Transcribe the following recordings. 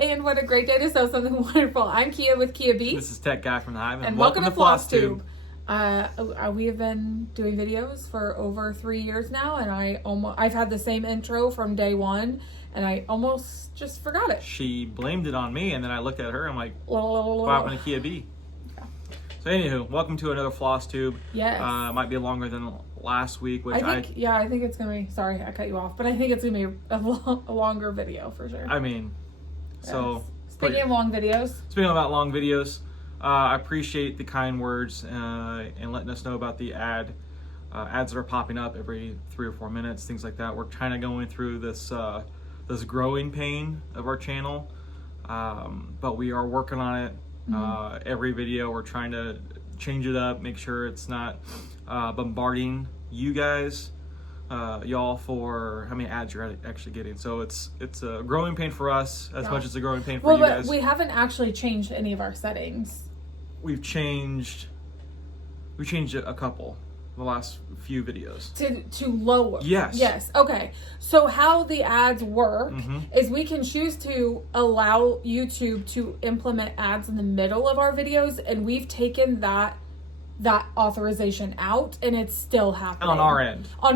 and what a great day to sew something wonderful. I'm Kia with Kia B. This is Tech Guy from the Hive, and welcome to Flosstube. We have been doing videos for over 3 years now, and I've had the same intro from day one, and I almost just forgot it. She blamed it on me, and then I looked at her, and I'm like, what happened to Kia B? Yeah. So anywho, welcome to another Flosstube. Yes. Might be longer than last week, which I think it's gonna be, sorry I cut you off, but I think it's gonna be a longer video for sure. I mean, so speaking of long videos, speaking about long videos, I appreciate the kind words and letting us know about the ads that are popping up every 3 or 4 minutes, things like that. We're kind of going through this growing pain of our channel, but we are working on it. Every video we're trying to change it up, make sure it's not bombarding you guys, y'all, for how many ads you're actually getting. So it's a growing pain for us as much as a growing pain for you guys. We haven't actually changed any of our settings. We changed a couple the last few videos to lower. Yes. Okay. So how the ads work is we can choose to allow YouTube to implement ads in the middle of our videos, and we've taken that authorization out, and it's still happening on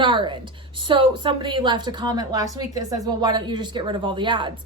our end. So somebody left a comment last week that says, well, why don't you just get rid of all the ads?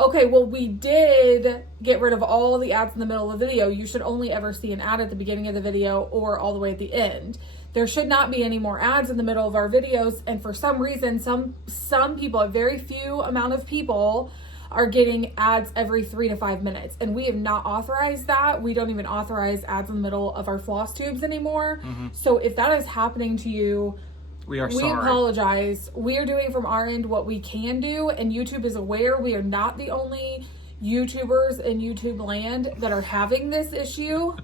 Okay, well, we did get rid of all the ads in the middle of the video. You should only ever see an ad at the beginning of the video or all the way at the end. There should not be any more ads in the middle of our videos, and for some reason, some people, a very few amount of people, are getting ads every 3 to 5 minutes, and we have not authorized that. We don't even authorize ads in the middle of our Flosstubes anymore. So if that is happening to you, we apologize. We are doing from our end what we can do, and YouTube is aware. We are not the only YouTubers in YouTube land that are having this issue.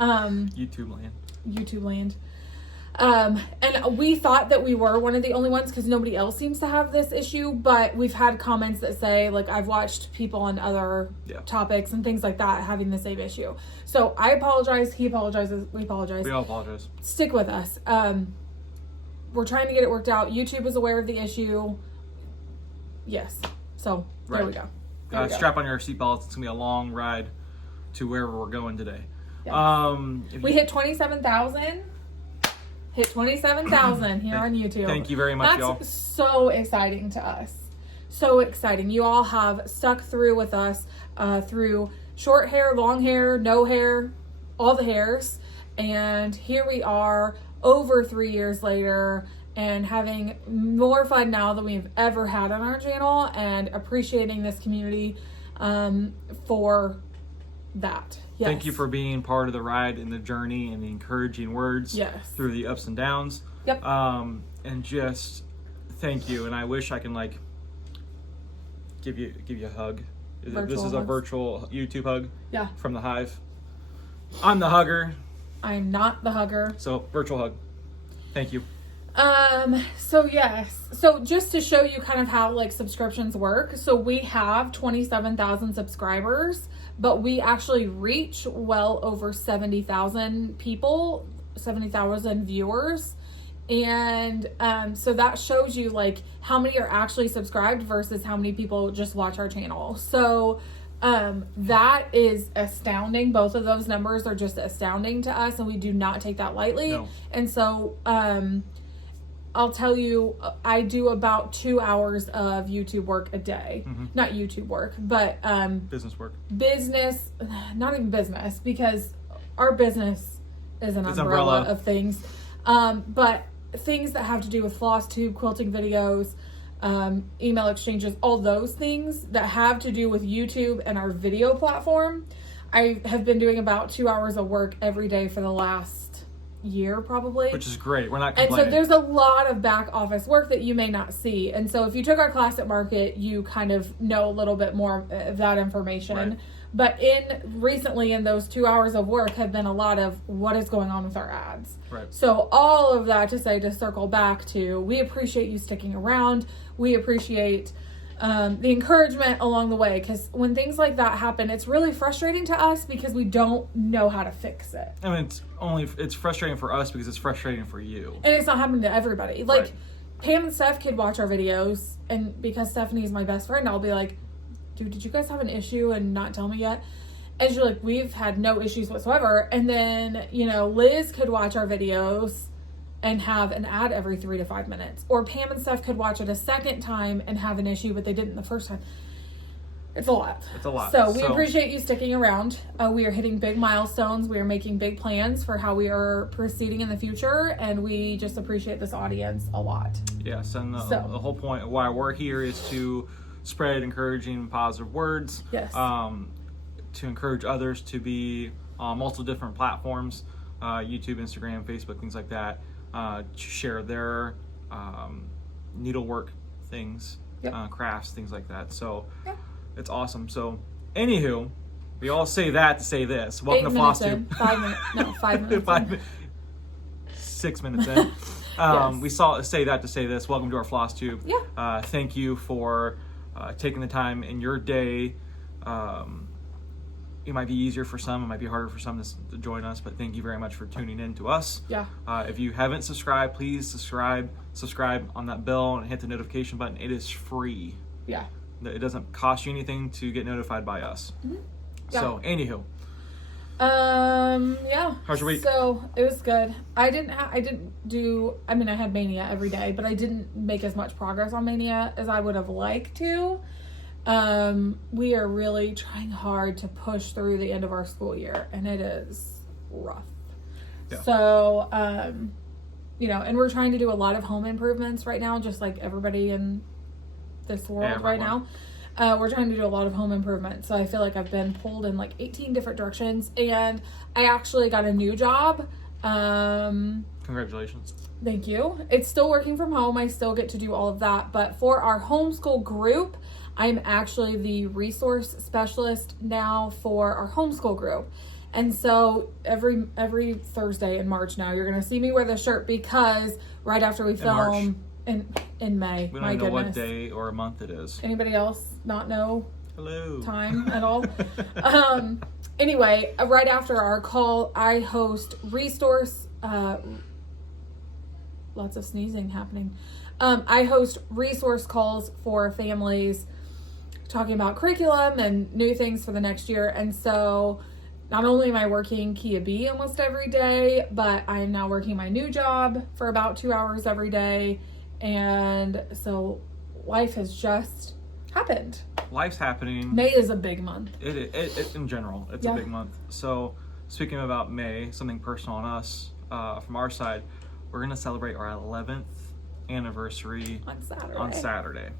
YouTube land. And we thought that we were one of the only ones because nobody else seems to have this issue, but we've had comments that say, like, I've watched people on other topics and things like that having the same issue. So I apologize. He apologizes. We apologize. We all apologize. Stick with us. We're trying to get it worked out. YouTube is aware of the issue. Yes. So there we go. Strap on your seatbelts. It's going to be a long ride to wherever we're going today. Yes. We hit 27,000. Hit 27,000 here on YouTube. Thank you very much, y'all. That's so exciting to us. So exciting. You all have stuck through with us through short hair, long hair, no hair, all the hairs. And here we are over 3 years later and having more fun now than we've ever had on our channel, and appreciating this community for that. Yes. Thank you for being part of the ride and the journey and the encouraging words through the ups and downs. Yep. And just thank you. And I wish I can give you a hug. This is a virtual YouTube hug. Yeah. From the Hive. I'm the hugger. I'm not the hugger. So virtual hug. Thank you. So yes. So just to show you kind of how subscriptions work. So we have 27,000 subscribers, but we actually reach well over 70,000 people, 70,000 viewers. And, so that shows you how many are actually subscribed versus how many people just watch our channel. So, that is astounding. Both of those numbers are just astounding to us, and we do not take that lightly. No. And so, I'll tell you, I do about 2 hours of YouTube work a day. Not YouTube work, but business work. Business, not even business, because our business is an umbrella of things. But things that have to do with Flosstube, quilting videos, email exchanges, all those things that have to do with YouTube and our video platform. I have been doing about 2 hours of work every day for the last year, probably, which is great. We're not complaining. And so there's a lot of back office work that you may not see, and so if you took our class at Market, you kind of know a little bit more of that information. Right. But recently in those 2 hours of work have been a lot of what is going on with our ads. Right. So all of that to say, to circle back to, we appreciate you sticking around. We appreciate the encouragement along the way, because when things like that happen, it's really frustrating to us because we don't know how to fix it. I mean, it's frustrating for us because it's frustrating for you, and it's not happening to everybody. Pam and Steph could watch our videos, and because Stephanie is my best friend, I'll be like, dude, did you guys have an issue and not tell me yet? And she's like, we've had no issues whatsoever. And then, you know, Liz could watch our videos and have an ad every 3 to 5 minutes. Or Pam and Steph could watch it a second time and have an issue, but they didn't the first time. It's a lot. It's a lot. So we appreciate you sticking around. We are hitting big milestones. We are making big plans for how we are proceeding in the future. And we just appreciate this audience a lot. Yes, and the whole point of why we're here is to spread encouraging, positive words. Yes. To encourage others to be on multiple different platforms, YouTube, Instagram, Facebook, things like that, to share their needlework things, crafts, things like that. So it's awesome. So anywho, we all say that to say this. Welcome to Flosstube. 5 minutes. No, 5 minutes. 6 minutes in. We say that to say this. Welcome to our Flosstube. Yeah. Thank you for taking the time in your day. It might be easier for some, it might be harder for some to join us, but thank you very much for tuning in to us. Yeah. If you haven't subscribed, please subscribe on that bell and hit the notification button. It is free. Yeah. It doesn't cost you anything to get notified by us. Mm-hmm. Yeah. So, anywho. Yeah. How's your week? So, it was good. I had MAYnia every day, but I didn't make as much progress on MAYnia as I would have liked to. We are really trying hard to push through the end of our school year, and it is rough. Yeah. So, and we're trying to do a lot of home improvements right now, just like everybody in this world right now. We're trying to do a lot of home improvements. So I feel like I've been pulled in like 18 different directions, and I actually got a new job. Congratulations. Thank you. It's still working from home. I still get to do all of that, but for our homeschool group, I'm actually the resource specialist now for our homeschool group. And so every Thursday in March now, you're going to see me wear the shirt because right after we film in May. We don't even know what day or month it is. Anybody else not know? Hello. Time at all? Anyway, right after our call, I host resource, lots of sneezing happening. I host resource calls for families talking about curriculum and new things for the next year. And so not only am I working Kia B almost every day, but I am now working my new job for about 2 hours every day. And so life has just happened. Life's happening. May is a big month. It in general, it's a big month. So speaking about May, something personal on us, from our side, we're going to celebrate our 11th anniversary on Saturday.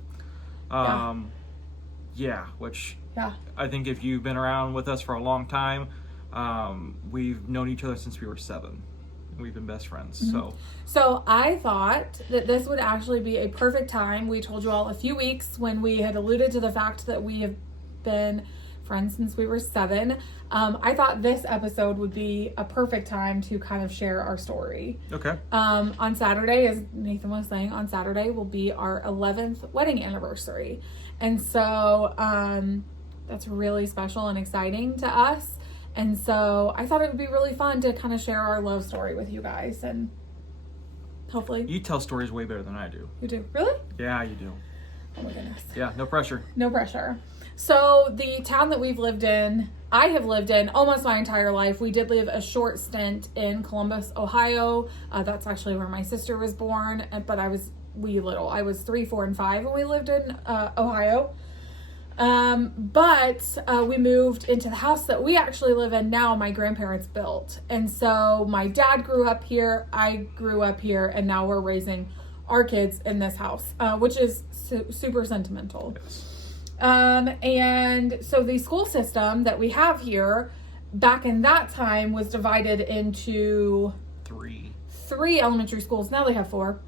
Which I think if you've been around with us for a long time, we've known each other since we were 7. We've been best friends. Mm-hmm. So I thought that this would actually be a perfect time. We told you all a few weeks when we had alluded to the fact that we have been friends since we were 7. I thought this episode would be a perfect time to kind of share our story. Okay. On Saturday, as Nathan was saying, on Saturday will be our 11th wedding anniversary. And so that's really special and exciting to us. And so I thought it would be really fun to kind of share our love story with you guys, and hopefully... You tell stories way better than I do. You do? Really? Yeah, you do. Oh my goodness. Yeah, no pressure. No pressure. So the town that I have lived in almost my entire life. We did live a short stint in Columbus, Ohio. That's actually where my sister was born, but I was little. I was 3, 4, and 5 when we lived in Ohio. But we moved into the house that we actually live in now, my grandparents built. And so my dad grew up here, I grew up here, and now we're raising our kids in this house, which is super sentimental. Yes. And so the school system that we have here back in that time was divided into 3 elementary schools. Now they have 4,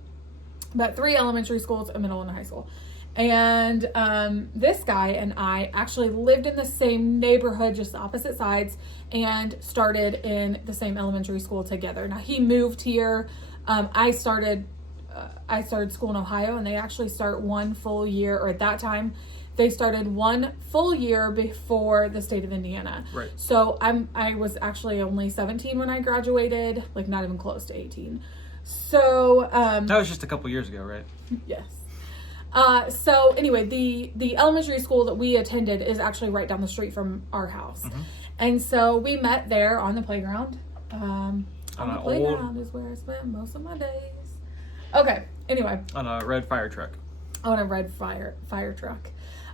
but 3 elementary schools, a middle, and a high school. And this guy and I actually lived in the same neighborhood, just opposite sides, and started in the same elementary school together. Now he moved here. I started school in Ohio, and they actually start 1 full year, or at that time, they started 1 full year before the state of Indiana. Right. So I was actually only 17 when I graduated, like not even close to 18. So that was just a couple years ago, right? Yes. So anyway, the elementary school that we attended is actually right down the street from our house. And so we met there on the playground. On the playground is where I spent most of my days. Okay, anyway. On a red fire truck. On a red fire truck.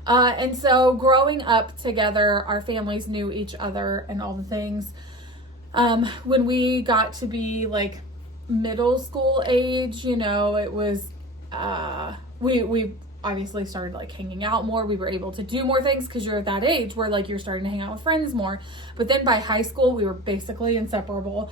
And so growing up together, our families knew each other and all the things. When we got to be like middle school age, you know, it was, we obviously started like hanging out more. We were able to do more things because you're at that age where like you're starting to hang out with friends more. But then by high school, we were basically inseparable.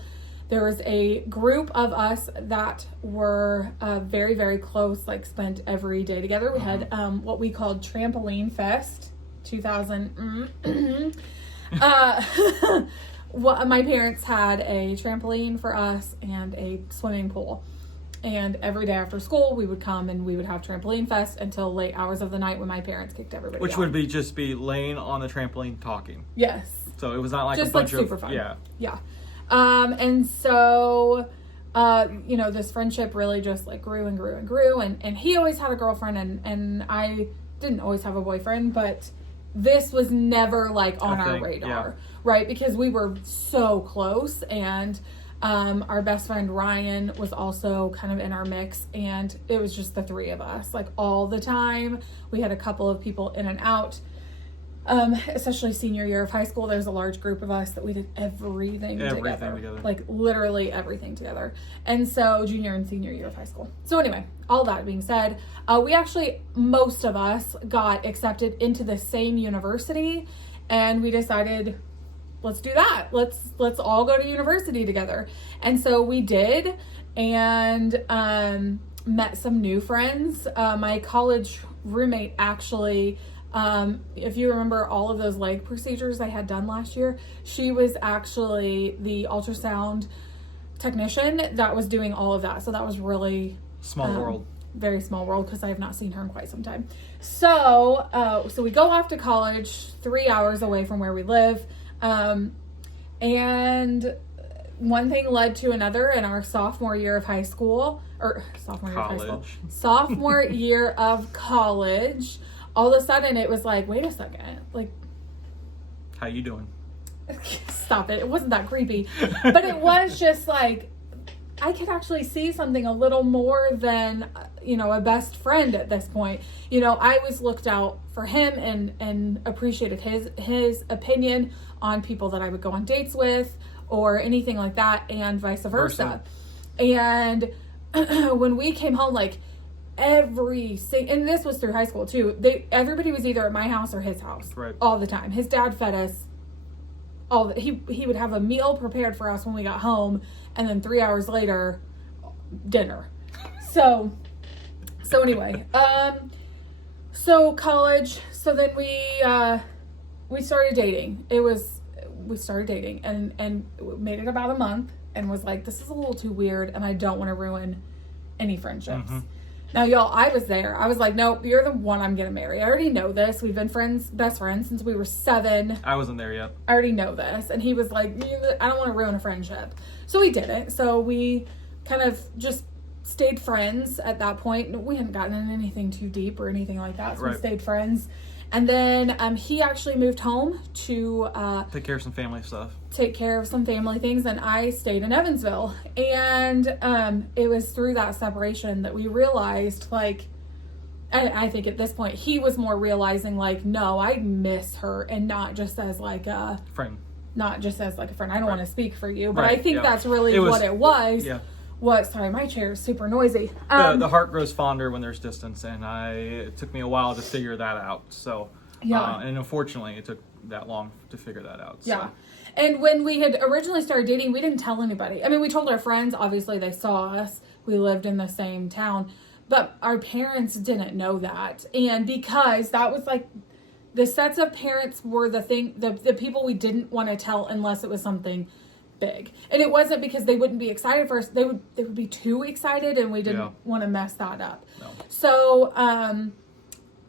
There was a group of us that were very, very close, like spent every day together. We had what we called Trampoline Fest 2000. My parents had a trampoline for us and a swimming pool. And every day after school, we would come and we would have Trampoline Fest until late hours of the night when my parents kicked everybody Which out. would be just be laying on the trampoline talking. Yes. So it was not like just a bunch like super of... fun. Yeah. Yeah. And so, you know, this friendship really just like grew and grew and grew. And he always had a girlfriend and I didn't always have a boyfriend, but this was never like on our radar, right? Because we were so close and, our best friend Ryan was also kind of in our mix and it was just the three of us like all the time. We had a couple of people in and out. Especially senior year of high school, there's a large group of us that we did everything together. Like literally everything together. And so junior and senior year of high school. So anyway, all that being said, we actually, most of us got accepted into the same university and we decided, let's do that. Let's all go to university together. And so we did and met some new friends. My college roommate actually, if you remember all of those leg procedures I had done last year, she was actually the ultrasound technician that was doing all of that. So that was really small world. Very small world because I have not seen her in quite some time. So, so we go off to college 3 hours away from where we live. And one thing led to another in our sophomore year of high school, sophomore year of college. All of a sudden it was like, wait a second, like, how you doing? Stop it. It wasn't that creepy, but it was just like, I could actually see something a little more than, you know, a best friend at this point. You know, I was looked out for him and appreciated his opinion on people that I would go on dates with or anything like that and vice versa. And when we came home, like and this was through high school too, everybody was either at my house or his house all the time. His dad fed us he would have a meal prepared for us when we got home and then 3 hours later dinner. So anyway, so college, so then we started dating. We started dating and made it about a month and was like, this is a little too weird and I don't want to ruin any friendships. Now, y'all, I was there. I was like, nope, you're the one I'm going to marry. I already know this. We've been best friends since we were 7. I wasn't there yet. I already know this. And he was like, I don't want to ruin a friendship. So we didn't. So we kind of just stayed friends at that point. We hadn't gotten in anything too deep or anything like that. So we stayed friends. And then he actually moved home to take care of some family stuff. And I stayed in Evansville. And it was through that separation that we realized, like, and I think at this point he was more realizing, like, no, I miss her, and not just as like a friend. Not just as like a friend. I don't want to speak for you, but I think that's really what it was. Yeah. Sorry, my chair is super noisy. The heart grows fonder when there's distance, and it took me a while to figure that out. So, and unfortunately, it took that long to figure that out. So. Yeah. And when we had originally started dating, we didn't tell anybody. I mean, we told our friends. Obviously, they saw us. We lived in the same town, but our parents didn't know that. And because that was like, the sets of parents were the people we didn't want to tell unless it was something big. And it wasn't because they wouldn't be excited for us. They would be too excited, and we didn't want to mess that up. No. So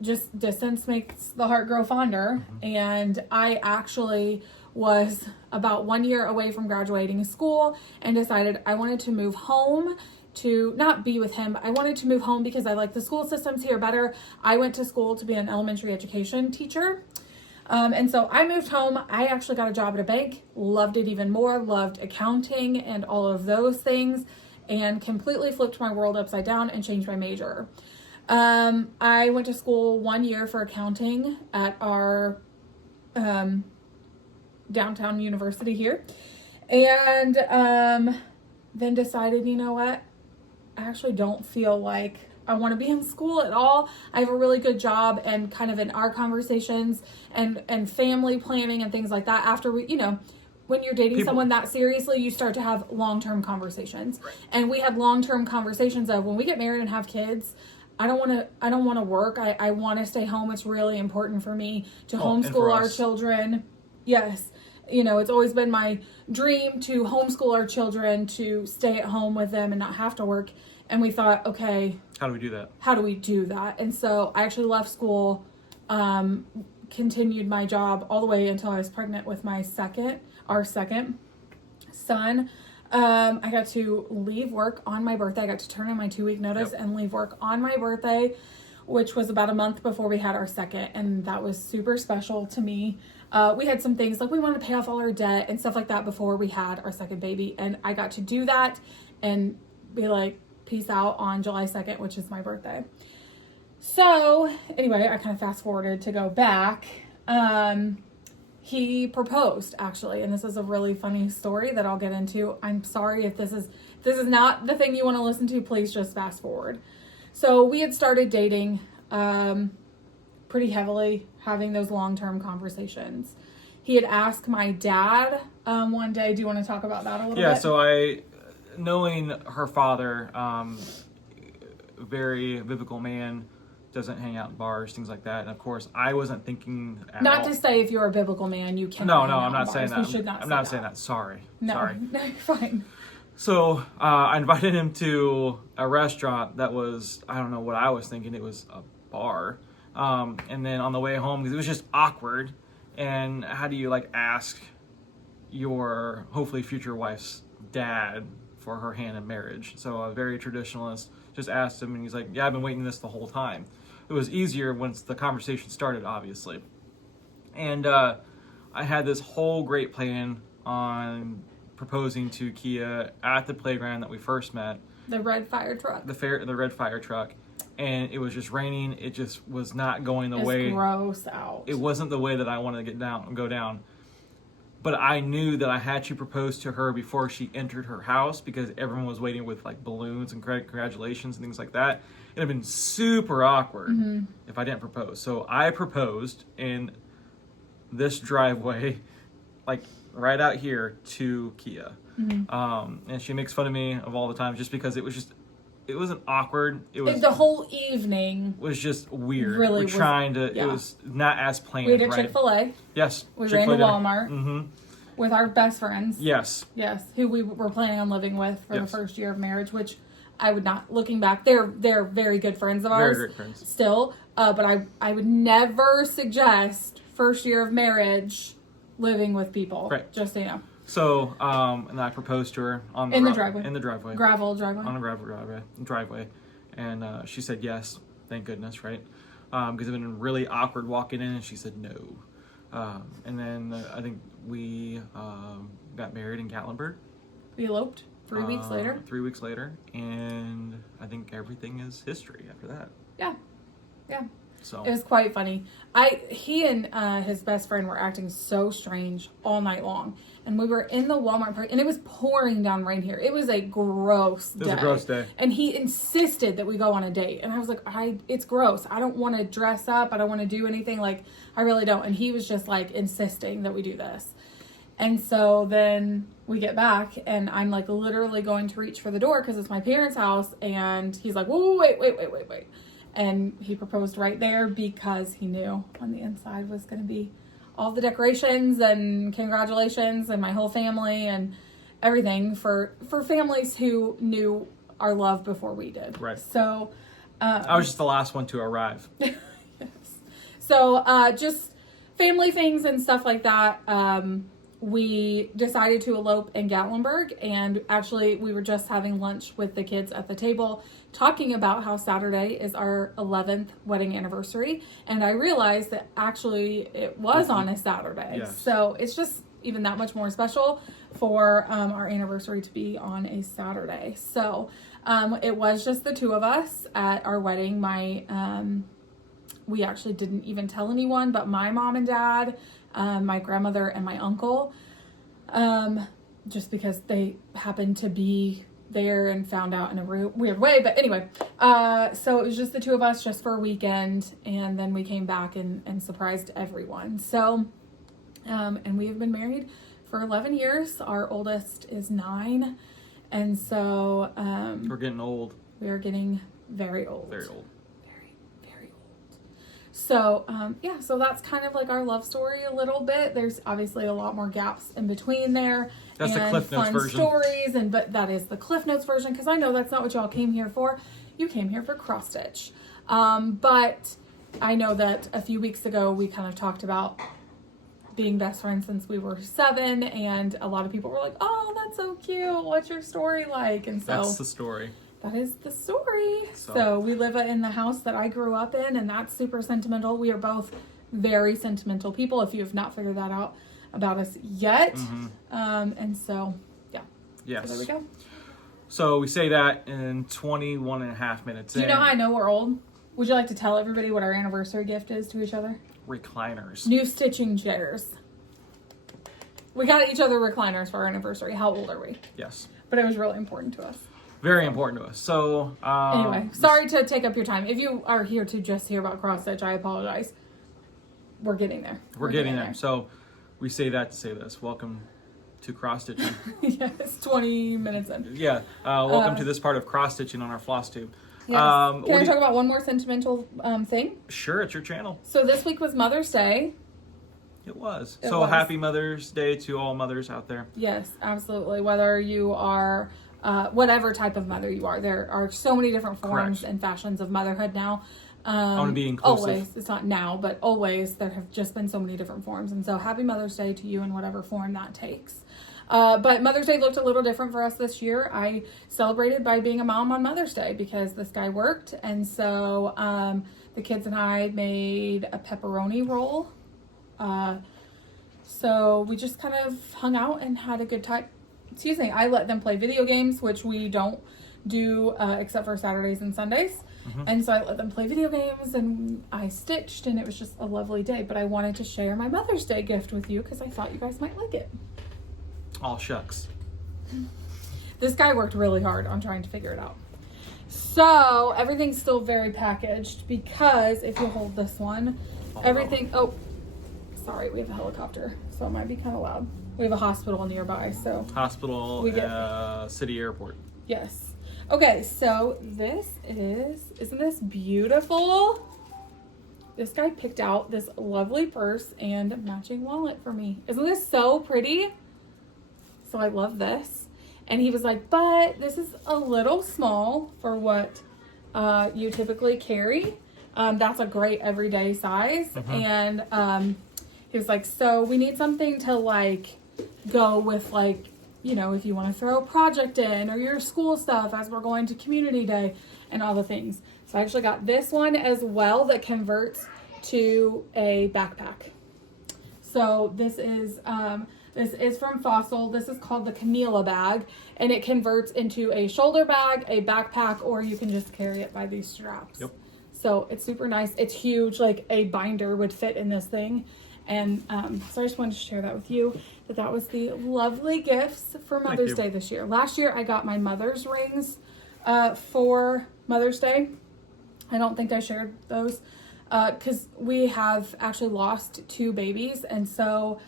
just distance makes the heart grow fonder. And I actually was about 1 year away from graduating school and decided I wanted to move home to not be with him. I wanted to move home because I like the school systems here better. I went to school to be an elementary education teacher. And so I moved home. I actually got a job at a bank, loved it even more, loved accounting and all of those things, and completely flipped my world upside down and changed my major. I went to school 1 year for accounting at our downtown university here, and then decided, you know what, I actually don't feel like I want to be in school at all. I have a really good job, and kind of in our conversations and family planning and things like that, after we, you know, when you're dating someone that seriously, you start to have long-term conversations. Right. And we had long-term conversations of, when we get married and have kids, I don't want to work. I want to stay home. It's really important for me to homeschool our children. Yes. You know, it's always been my dream to homeschool our children, to stay at home with them and not have to work. And we thought, okay, how do we do that? How do we do that? And so I actually left school, continued my job all the way until I was pregnant with our second son. I got to leave work on my birthday. I got to turn in my 2-week notice and leave work on my birthday, which was about a month before we had our second. And that was super special to me. We had some things like we wanted to pay off all our debt and stuff like that before we had our second baby. And I got to do that and be like, peace out on July 2nd, which is my birthday. So anyway, I kind of fast forwarded to go back. He proposed, actually, and this is a really funny story that I'll get into. I'm sorry if this is not the thing you want to listen to, please just fast forward. So we had started dating pretty heavily, having those long-term conversations. He had asked my dad one day, do you want to talk about that a little bit? Yeah, so knowing her father, very biblical man, doesn't hang out in bars, things like that. And of course, I wasn't thinking at all. Not to say if you're a biblical man, you can't. No, I'm not saying that. We should not. I'm not saying that. Sorry. No, you're fine. So I invited him to a restaurant that was, I don't know what I was thinking. It was a bar. And then on the way home, because it was just awkward. And how do you ask your hopefully future wife's dad for her hand in marriage? So a very traditionalist just asked him, and he's like, yeah, I've been waiting this the whole time. It was easier once the conversation started, obviously. And I had this whole great plan on proposing to Kia at the playground that we first met. The red fire truck. The red fire truck. And it was just raining. It just was not going the way. It's gross out. It wasn't the way that I wanted to go down. But I knew that I had to propose to her before she entered her house, because everyone was waiting with balloons and congratulations and things like that. It would have been super awkward if I didn't propose. So I proposed in this driveway, right out here to Kia. And she makes fun of me of all the time just because it wasn't awkward. It was the whole evening was just weird. Really, it was not as planned. We had a Chick-fil-A. Yes. We ran to Walmart with our best friends. Yes. Yes, who we were planning on living with for the first year of marriage, which I would not, looking back, they're very good friends of ours. Very great friends. Still, but I would never suggest first year of marriage living with people. Right. Just so you know. So, and I proposed to her on the driveway. In the driveway. Gravel driveway. On a gravel driveway. And she said yes, thank goodness, right? Because it had been really awkward walking in, and she said no. And then I think we got married in Gatlinburg. We eloped 3 weeks later. 3 weeks later. And I think everything is history after that. Yeah. So it was quite funny. He and his best friend were acting so strange all night long, and we were in the Walmart park, and it was pouring down rain here. It was a gross day. It was a gross day. And he insisted that we go on a date, and I was like, it's gross. I don't want to dress up. I don't want to do anything. I really don't. And he was just insisting that we do this. And so then we get back, and I'm literally going to reach for the door because it's my parents' house, and he's like, whoa, wait. And he proposed right there because he knew on the inside was going to be all the decorations and congratulations and my whole family and everything for families who knew our love before we did. Right. So I was just the last one to arrive. Yes. So just family things and stuff like that. we decided to elope in Gatlinburg, and actually we were just having lunch with the kids at the table talking about how Saturday is our 11th wedding anniversary, and I realized that actually it was on a Saturday. Yes. So it's just even that much more special for our anniversary to be on a Saturday. So it was just the two of us at our wedding. We actually didn't even tell anyone but my mom and dad, my grandmother and my uncle, just because they happened to be there and found out in a weird way. But anyway, so it was just the two of us just for a weekend, and then we came back and surprised everyone. So, and we have been married for 11 years. Our oldest is 9. And so, we're getting old. We are getting very old. Very old. So, yeah, so that's kind of like our love story a little bit. There's obviously a lot more gaps in between there. That's and the Cliff Notes fun version. Stories, but that is the Cliff Notes version, because I know that's not what y'all came here for. You came here for cross stitch. But I know that a few weeks ago we kind of talked about being best friends since we were 7, and a lot of people were like, "Oh, that's so cute. What's your story like?" And so that's the story. That is the story. So we live in the house that I grew up in, and that's super sentimental. We are both very sentimental people, if you have not figured that out about us yet. Mm-hmm. And so, yeah. Yes. So there we go. So we say that in 21 and a half minutes. Do you know how I know we're old? Would you like to tell everybody what our anniversary gift is to each other? Recliners. New stitching chairs. We got each other recliners for our anniversary. How old are we? Yes. But it was really important to us. Very important to us. So, anyway, sorry to take up your time. If you are here to just hear about cross stitch, I apologize. We're getting there. We're getting there. So we say that to say this. Welcome to cross stitching. Yes, 20 minutes in. Yeah. Welcome to this part of cross stitching on our Flosstube. Yes. Can I talk about one more sentimental thing? Sure, it's your channel. So this week was Mother's Day. It was. It so was. Happy Mother's Day to all mothers out there. Yes, absolutely. Whether you are whatever type of mother you are, there are so many different forms and fashions of motherhood now. I want to be inclusive. Always. It's not now, but always. There have just been so many different forms. And so happy Mother's Day to you in whatever form that takes. But Mother's Day looked a little different for us this year. I celebrated by being a mom on Mother's Day because this guy worked. And so the kids and I made a pepperoni roll. So we just kind of hung out and had a good time. Excuse me. I let them play video games, which we don't do except for Saturdays and Sundays. Mm-hmm. And so I let them play video games and I stitched, and it was just a lovely day. But I wanted to share my Mother's Day gift with you because I thought you guys might like it. All shucks. This guy worked really hard on trying to figure it out. So everything's still very packaged because if you hold this one, everything. Oh, sorry, we have a helicopter, so it might be kind of loud. We have a hospital nearby, so. Hospital, city airport. Yes. Okay, so isn't this beautiful? This guy picked out this lovely purse and matching wallet for me. Isn't this so pretty? So I love this. And he was like, but this is a little small for what you typically carry. That's a great everyday size. Mm-hmm. And he was like, so we need something to like go with, like, you know, if you want to throw a project in or your school stuff as we're going to community day and all the things. So I actually got this one as well that converts to a backpack. So this is from Fossil. This is called the Camila bag, and it converts into a shoulder bag, a backpack, or you can just carry it by these straps. Yep. So it's super nice. It's huge, like a binder would fit in this thing. And so I just wanted to share that with you, that was the lovely gifts for Mother's Day this year. Last year I got my mother's rings for Mother's Day. I don't think I shared those because we have actually lost 2 babies, and so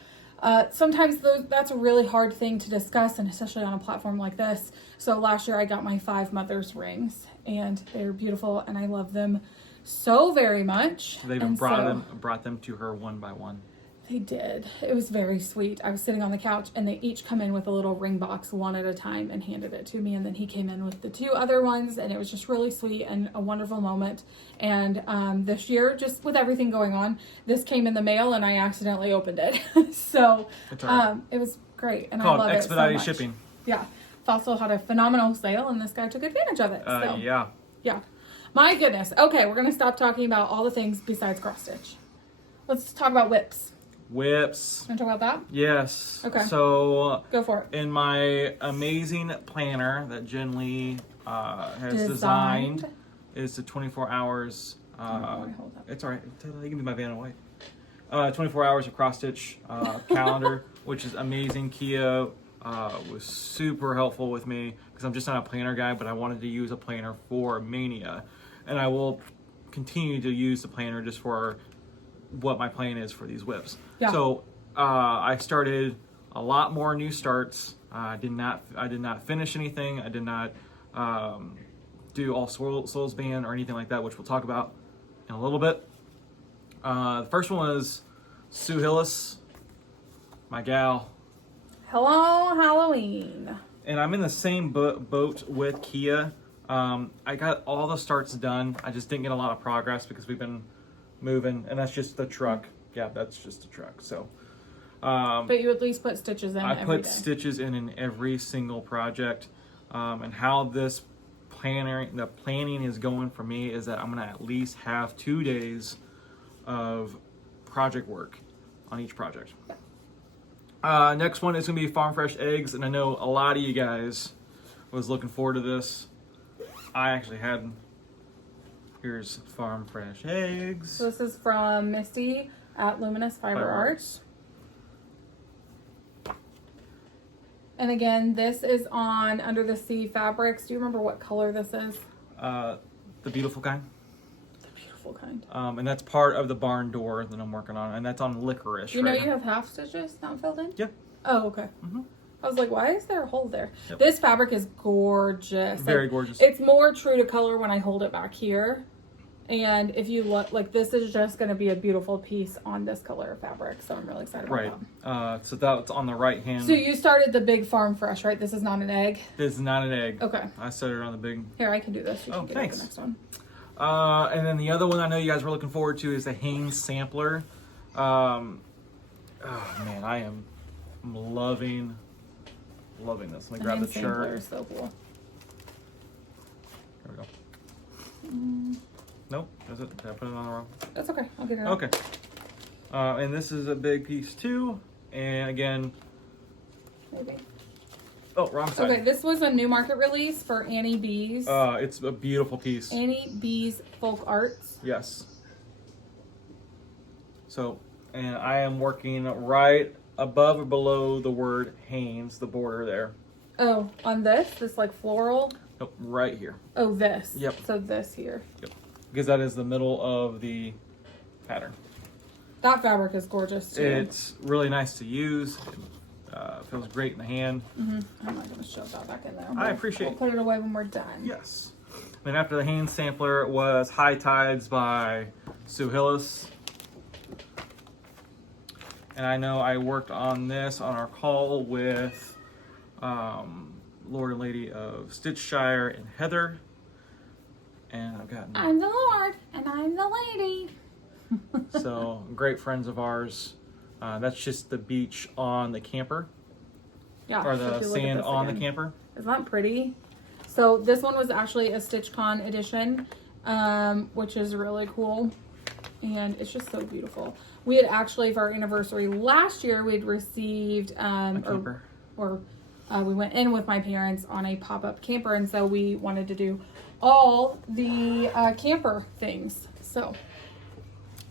sometimes that's a really hard thing to discuss, and especially on a platform like this. So last year I got my 5 mother's rings, and they're beautiful, and I love them so very much. They even brought them to her one by one. They did. It was very sweet. I was sitting on the couch and they each come in with a little ring box one at a time and handed it to me. And then he came in with the 2 other ones and it was just really sweet and a wonderful moment. And this year, just with everything going on, this came in the mail and I accidentally opened it. So it was great. And I love it so much. Shipping. Yeah. Fossil had a phenomenal sale and this guy took advantage of it. So yeah. My goodness. Okay, we're going to stop talking about all the things besides cross stitch. Let's talk about whips. Whips. Want to talk about that? Yes. Okay. So go for it. In my amazing planner that Jen Lee has designed is the 24 hours. It's all right. You can be my van away. 24 hours of cross stitch calendar, which is amazing. Kia was super helpful with me because I'm just not a planner guy, but I wanted to use a planner for MAYnia, and I will continue to use the planner just for what my plan is for these whips. Yeah. So I started a lot more new starts. I did not finish anything. I did not do all soles band or anything like that, which we'll talk about in a little bit. The first one was Sue Hillis, my gal. Hello, Halloween. And I'm in the same boat with Kia. I got all the starts done. I just didn't get a lot of progress because we've been moving, and that's just the truck. Yeah, that's just the truck. So, but you at least put stitches in. I put stitches in every single project, and how the planning is going for me is that I'm gonna at least have 2 days of project work on each project. Next one is gonna be farm fresh eggs, and I know a lot of you guys was looking forward to this. I actually had. Here's farm fresh eggs. So this is from Misty at Luminous Fiber Arts. And again, this is on Under the Sea Fabrics. Do you remember what color this is? The beautiful kind. The beautiful kind. And that's part of the barn door that I'm working on, and that's on licorice. You know you have half stitches not filled in? Yeah. Oh, okay. Mm-hmm. I was like, why is there a hole there? Yep. This fabric is gorgeous. Very gorgeous. It's more true to color when I hold it back here. And if you look, like, this is just going to be a beautiful piece on this color of fabric. So I'm really excited about that. So that's on the right hand. So you started the big farm fresh, right? This is not an egg? This is not an egg. Okay. I started on the big. Here, I can do this. You can get thanks. The next one. And then the other one I know you guys were looking forward to is the Hanes sampler. Oh man, I am loving this. Let me grab the shirt. Is so cool. There we go. Nope, is it? Did I put it on the wrong? That's okay. I'll get it. Okay. And this is a big piece too. And again. Maybe. Oh, wrong side. Okay, this was a new market release for Annie B's. It's a beautiful piece. Annie B's Folk Arts. Yes. So, and I am working right above or below the word Hanes, the border there. Oh, on this like floral? Nope, right here. Oh, this. Yep. So this here. Yep. Because that is the middle of the pattern. That fabric is gorgeous too. It's really nice to use. It feels great in the hand. I'm not going to shove that back in there. I appreciate it. We'll put it away when we're done. Yes. Then after the Hanes sampler was High Tides by Sue Hillis. And I know I worked on this on our call with Lord and Lady of Stitchshire and Heather. And I've gotten... I'm the Lord and I'm the Lady. So, great friends of ours. That's just the beach on the camper. Yeah. Or the sand on the camper. Isn't that pretty? So this one was actually a StitchCon edition, which is really cool. And it's just so beautiful. We had actually, for our anniversary last year, we'd received, we went in with my parents on a pop-up camper. And so we wanted to do all the camper things. So.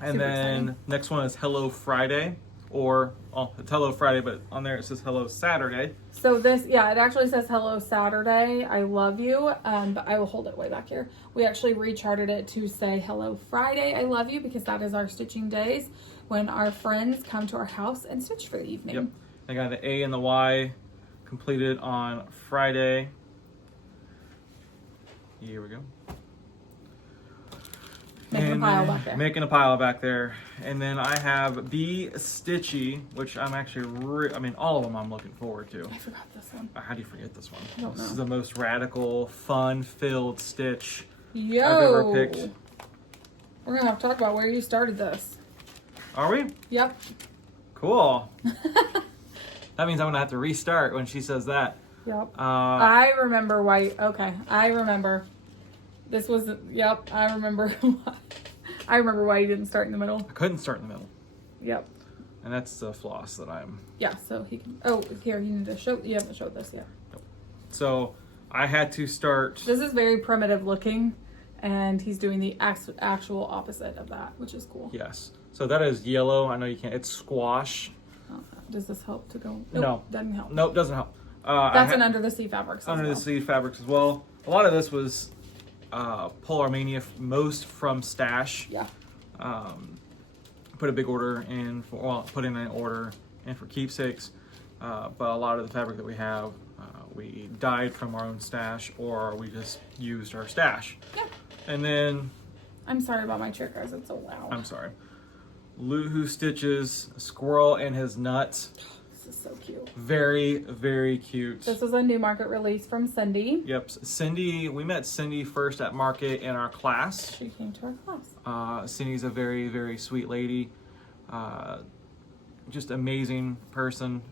And then exciting. Next one is Hello Friday, or it's Hello Friday, but on there it says Hello Saturday. So this, yeah, it actually says Hello Saturday, I love you, but I will hold it way back here. We actually recharted it to say Hello Friday, I love you, because that is our stitching days when our friends come to our house and stitch for the evening. Yep, I got the A and the Y completed on Friday. Here we go. Make a pile back there. Making a pile back there. And then I have Be Stitchy, which I'm actually, all of them I'm looking forward to. I forgot this one. How do you forget this one? I don't know. This is the most radical, fun-filled stitch Yo. I've ever picked. We're going to have to talk about where you started this. Are we? Yep. Cool. That means I'm going to have to restart when she says that. Yep. I remember why. Okay. I remember. This was, yep. I remember why. I remember why you didn't start in the middle. I couldn't start in the middle. Yep. And that's the floss that I'm... Yeah, so he can... Oh, here, you need to show... You haven't showed this yet. Nope. So, I had to start... This is very primitive looking, and he's doing the actual opposite of that, which is cool. Yes. So, that is yellow. I know you can't... It's squash. Oh, does this help to go... Nope, no. Doesn't help. Nope, doesn't help. That's an under the sea fabrics Under the sea fabrics as well. A lot of this was Polar MAYnia, most from Stash. Yeah. Put a big order in for, well, put in an order in for Keepsakes, but a lot of the fabric that we have, we dyed from our own stash, or we just used our stash. Yeah. And then... I'm sorry about my chair, guys. It's so loud. I'm sorry. Luhu Stitches, Squirrel and His Nuts. This is so cute. Very, very cute. This is a new market release from Cindy. Yep. Cindy, we met Cindy first at market in our class. She came to our class. Cindy's a very, very sweet lady. Just amazing person.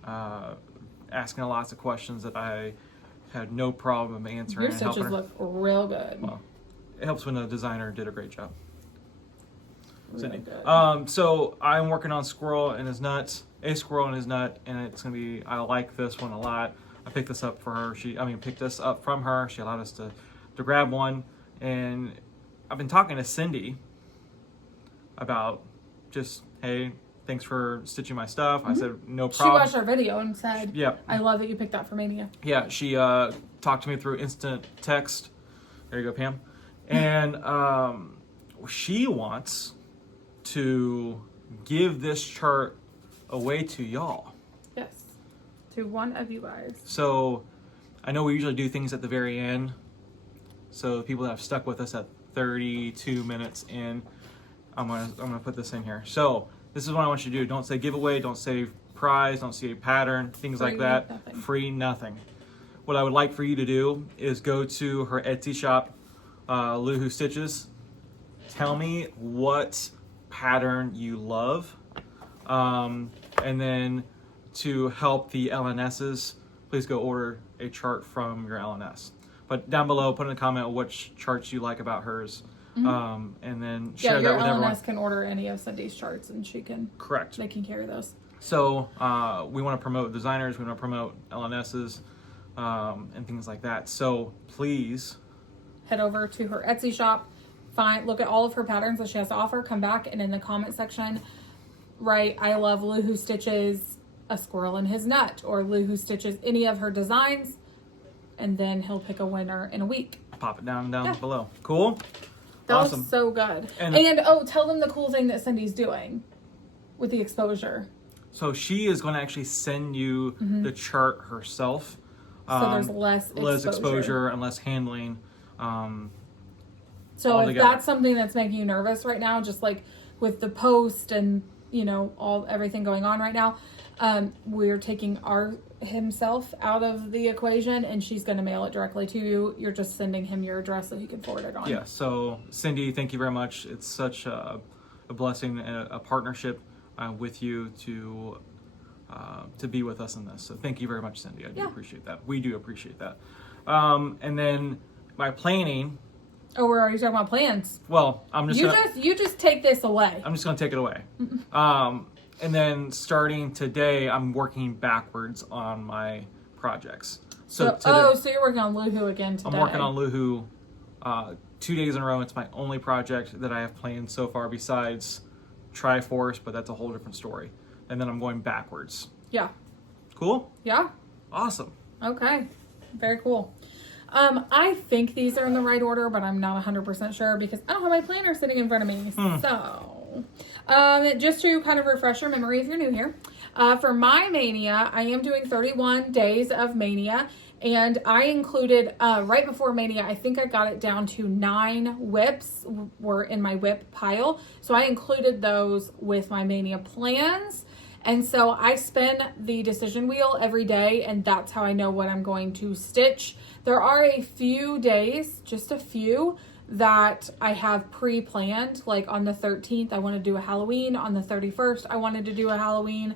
Asking lots of questions that I had no problem answering. Your stitches look real good. Well, it helps when the designer did a great job. Really Cindy. good. So I'm working on Squirrel and His Nuts. A Squirrel and His Nut, and it's gonna be, I like this one a lot. I picked this up for her. Picked this up from her. She allowed us to grab one, and I've been talking to Cindy about just, hey, thanks for stitching my stuff. I said, no problem. She watched our video and said, yeah, I love that you picked that for MAYnia. Yeah, she talked to me through instant text. There you go, Pam. And she wants to give this chart away to y'all. Yes. To one of you guys. So I know we usually do things at the very end. So the people that have stuck with us at 32 minutes in, I'm gonna put this in here. So this is what I want you to do. Don't say giveaway, don't say prize, don't say pattern, things Free like that. nothing. Free nothing. What I would like for you to do is go to her Etsy shop, Lulu Stitches. Tell me what pattern you love. And then to help the LNSs, please go order a chart from your LNS. But down below, put in a comment which charts you like about hers. And then share that with everyone. Yeah, your LNS can order any of Cindy's charts and she can... Correct. They can carry those. So we want to promote designers, we want to promote LNSs, and things like that. So please... Head over to her Etsy shop, look at all of her patterns that she has to offer, come back, and in the comment section, write, I love Luhu Stitches, A Squirrel and His Nut, or Luhu Stitches, any of her designs, and then he'll pick a winner in a week. Pop it down below. Cool? That awesome. was so good. And tell them the cool thing that Cindy's doing with the exposure. So she is going to actually send you the chart herself. So there's less exposure and less handling. So if that's something that's making you nervous right now, just like with the post and everything going on right now, we're taking himself out of the equation, and she's going to mail it directly to you. You're just sending him your address so he can forward it on. Yeah. So Cindy, thank you very much. It's such a blessing and a partnership with you to be with us in this. So thank you very much, Cindy. I do appreciate that. We do appreciate that. And then my planning. Oh, we're already talking about plans. Well, you just take this away. I'm just going to take it away. And then starting today, I'm working backwards on my projects. So you're working on Luhu again today. I'm working on Luhu 2 days in a row. It's my only project that I have planned so far besides Triforce, but that's a whole different story. And then I'm going backwards. Yeah. Cool? Yeah. Awesome. Okay. Very cool. I think these are in the right order, but I'm not 100% sure because I don't have my planner sitting in front of me. So, just to kind of refresh your memory if you're new here, for my MAYnia, I am doing 31 days of MAYnia, And I included, right before MAYnia, I think I got it down to 9 whips were in my whip pile. So I included those with my MAYnia plans. And so I spin the decision wheel every day, and that's how I know what I'm going to stitch. There are a few days, just a few, that I have pre-planned. Like on the 13th, I want to do a Halloween. On the 31st, I wanted to do a Halloween.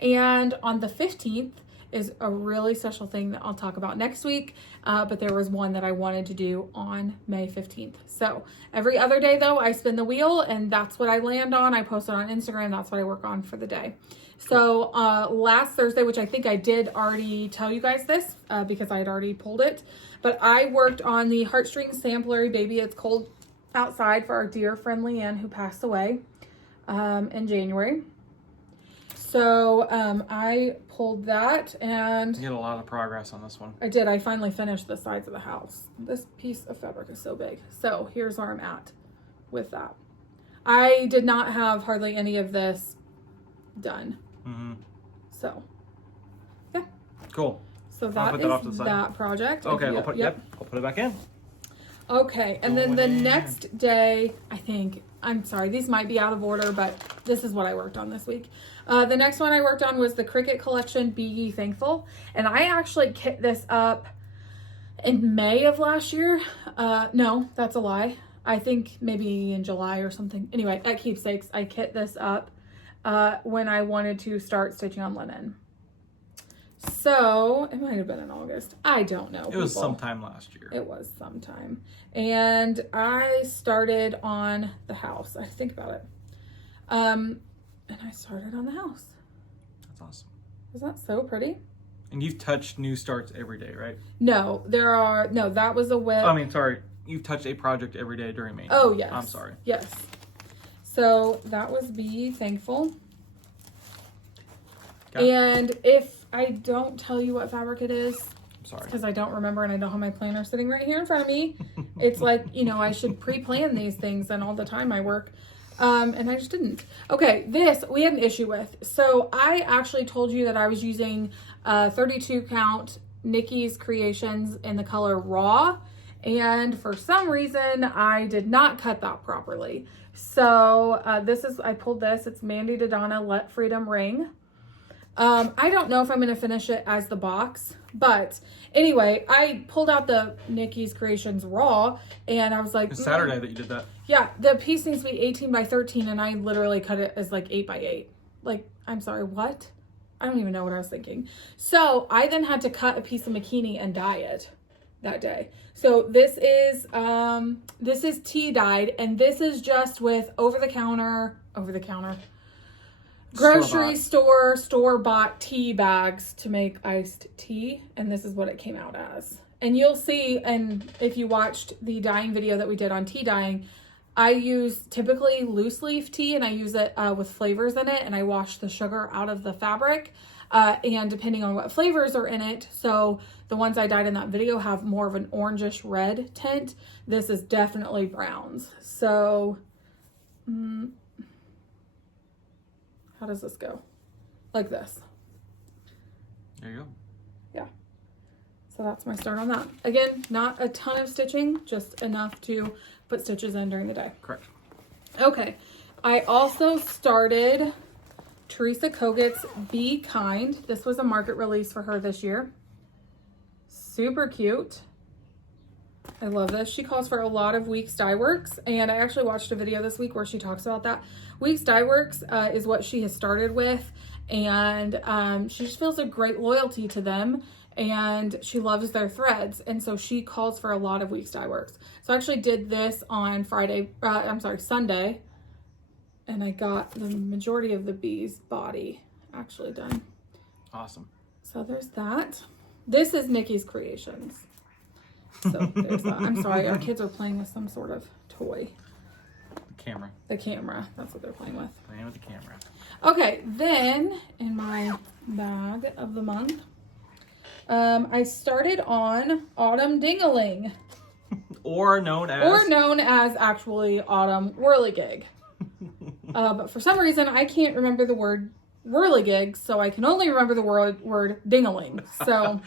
And on the 15th is a really special thing that I'll talk about next week. But there was one that I wanted to do on May 15th. So every other day though, I spin the wheel and that's what I land on. I post it on Instagram. That's what I work on for the day. So last Thursday, which I think I did already tell you guys this because I had already pulled it, but I worked on the Heartstrings Samplery Baby It's Cold Outside for our dear friend Leanne who passed away in January. So I pulled that and... You get a lot of progress on this one. I did. I finally finished the sides of the house. This piece of fabric is so big. So here's where I'm at with that. I did not have hardly any of this done. Mm-hmm. So, yeah. Cool. So that is that project. Okay, I'll put it back in. Okay, and then the next day, I think, I'm sorry, these might be out of order, but this is what I worked on this week. The next one I worked on was the Cricut collection, Be Ye Thankful. And I actually kit this up in May of last year. No, that's a lie. I think maybe in July or something. Anyway, at Keepsakes, I kit this up when I wanted to start stitching on linen. So, it might have been in August. I don't know. It was sometime last year. It was sometime. And I started on the house. I think about it. And I started on the house. That's awesome. Is that so pretty? And you've touched new starts every day, right? No, that was a whip. I mean, sorry. You've touched a project every day during MAYnia. Oh, yes. I'm sorry. Yes. So, that was Be Thankful. And if I don't tell you what fabric it is, I'm sorry, because I don't remember and I don't have my planner sitting right here in front of me. It's like, you know, I should pre-plan these things and all the time I work. And I just didn't. Okay, this we had an issue with. So I actually told you that I was using 32 count Nickis Creations in the color Raw. And for some reason, I did not cut that properly. So I pulled this. It's Mandy Dodonna Let Freedom Ring. I don't know if I'm going to finish it as the box, but anyway, I pulled out the Nickis Creations Raw and I was like, it's Saturday that you did that. Yeah, the piece needs to be 18 by 13 and I literally cut it as like 8 by 8. Like, I'm sorry, what? I don't even know what I was thinking. So I then had to cut a piece of bikini and dye it that day. So this is tea dyed and this is just with over the counter, grocery store-bought tea bags to make iced tea, and this is what it came out as. And you'll see, and if you watched the dyeing video that we did on tea dyeing, I use typically loose leaf tea and I use it with flavors in it, and I wash the sugar out of the fabric, and depending on what flavors are in it, so the ones I dyed in that video have more of an orangish red tint. This is definitely browns. So how does this go? Like this. There you go. Yeah. So that's my start on that. Again, not a ton of stitching, just enough to put stitches in during the day. Correct. Okay. I also started Teresa Kogut's Be Kind. This was a market release for her this year. Super cute. I love this. She calls for a lot of Weeks Dye Works, and I actually watched a video this week where she talks about that. Weeks Dye Works is what she has started with, and she just feels a great loyalty to them, and she loves their threads, and so she calls for a lot of Weeks Dye Works. So I actually did this on Sunday, and I got the majority of the bee's body actually done. Awesome. So there's that. This is Nickis Creations. So there's that. I'm sorry, our kids are playing with some sort of toy. The camera. The camera. That's what they're playing with. Playing with the camera. Okay, then in my bag of the month, I started on Autumn Dingaling. Or known as actually Autumn Whirligig. But for some reason, I can't remember the word whirligig, so I can only remember the word dingaling. So